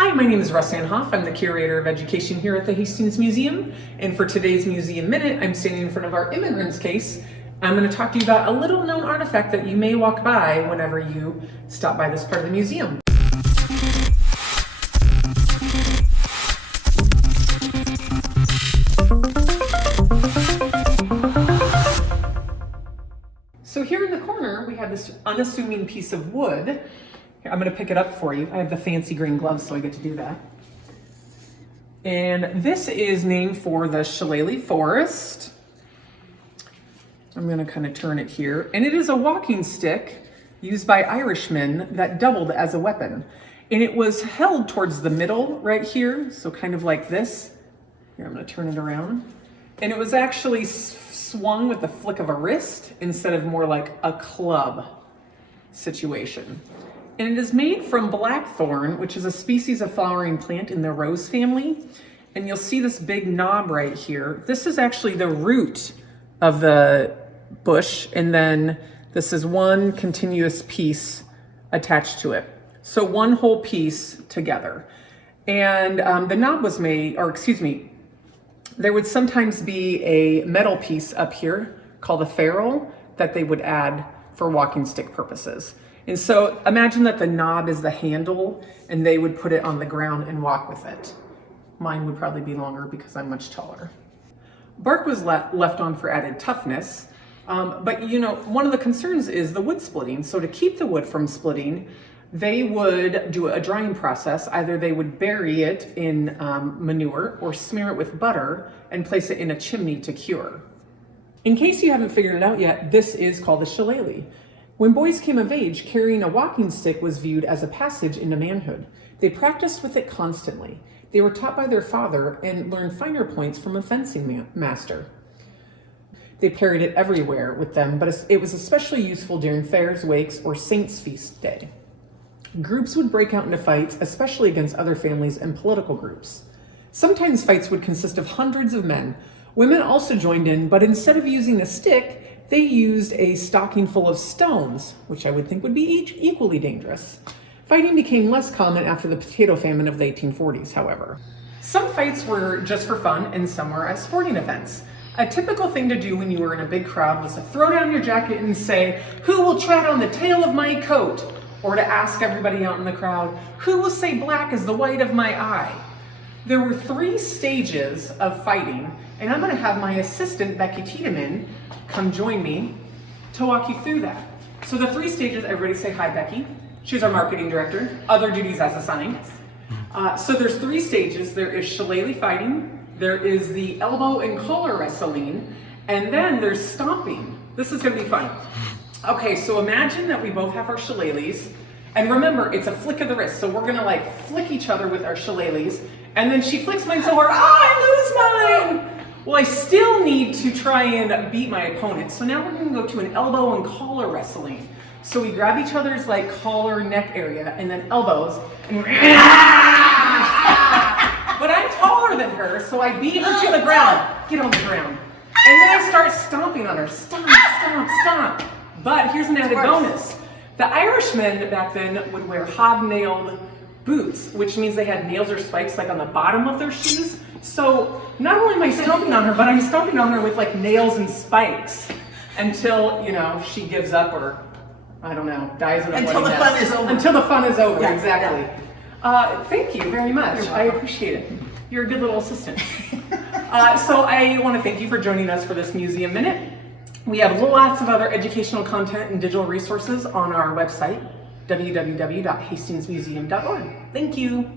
Hi, my name is Russ Anhoff. I'm the Curator of Education here at the Hastings Museum. And for today's Museum Minute, I'm standing in front of our immigrants case. I'm going to talk to you about a little known artifact that you may walk by whenever you stop by this part of the museum. So here in the corner, we have this unassuming piece of wood. Here, I'm going to pick it up for you. I have the fancy green gloves, so I get to do that. And this is named for the Shillelagh forest. I'm going to kind of turn it here. And it is a walking stick used by Irishmen that doubled as a weapon. And it was held towards the middle right here, so kind of like this. Here, I'm going to turn it around. And it was actually swung with the flick of a wrist instead of more like a club situation. And it is made from blackthorn, which is a species of flowering plant in the rose family. And you'll see this big knob right here. This is actually the root of the bush, and then this is one continuous piece attached to it. So one whole piece together. And the knob was made, there would sometimes be a metal piece up here called a ferrule that they would add for walking stick purposes. And so imagine that the knob is the handle and they would put it on the ground and walk with it. Mine would probably be longer because I'm much taller. Bark was left on for added toughness, but you know, one of the concerns is the wood splitting. So to keep the wood from splitting, they would do a drying process. Either they would bury it in manure or smear it with butter and place it in a chimney to cure. In case you haven't figured it out yet, this is called the Shillelagh. When boys came of age, carrying a walking stick was viewed as a passage into manhood. They practiced with it constantly. They were taught by their father and learned finer points from a fencing master. They carried it everywhere with them, but it was especially useful during fairs, wakes, or saints' feast day. Groups would break out into fights, especially against other families and political groups. Sometimes fights would consist of hundreds of men. Women also joined in, but instead of using a stick, they used a stocking full of stones, which I would think would be equally dangerous. Fighting became less common after the potato famine of the 1840s, however. Some fights were just for fun and some were as sporting events. A typical thing to do when you were in a big crowd was to throw down your jacket and say, "Who will tread on the tail of my coat?" Or to ask everybody out in the crowd, "Who will say black is the white of my eye?" There were 3 stages of fighting, and I'm going to have my assistant, Becky Tiedemann, come join me to walk you through that. So the 3 stages, everybody say hi, Becky. She's our marketing director, other duties as assigned. So there's 3 stages. There is shillelagh fighting, there is the elbow and collar wrestling, and then there's stomping. This is going to be fun. Okay, so imagine that we both have our shillelaghs, and remember, it's a flick of the wrist, so we're going to like flick each other with our shillelaghs, and then she flicks mine so hard, I lose mine! Well, I still need to try and beat my opponent. So now we're going to go to an elbow and collar wrestling. So we grab each other's like collar neck area and then elbows. And but I'm taller than her, so I beat her to the ground. Get on the ground. And then I start stomping on her. Stomp, stomp, stomp. But here's an added bonus. The Irishmen back then would wear hobnailed boots, which means they had nails or spikes like on the bottom of their shoes. So not only am I stomping on her, but I'm stomping on her with like nails and spikes until, you know, she gives up or, I don't know, dies of a until the fun is over. Until the fun is over, yeah, exactly. Yeah. Thank you very much. I appreciate it. You're a good little assistant. So I want to thank you for joining us for this Museum Minute. We have lots of other educational content and digital resources on our website, www.hastingsmuseum.org. Thank you.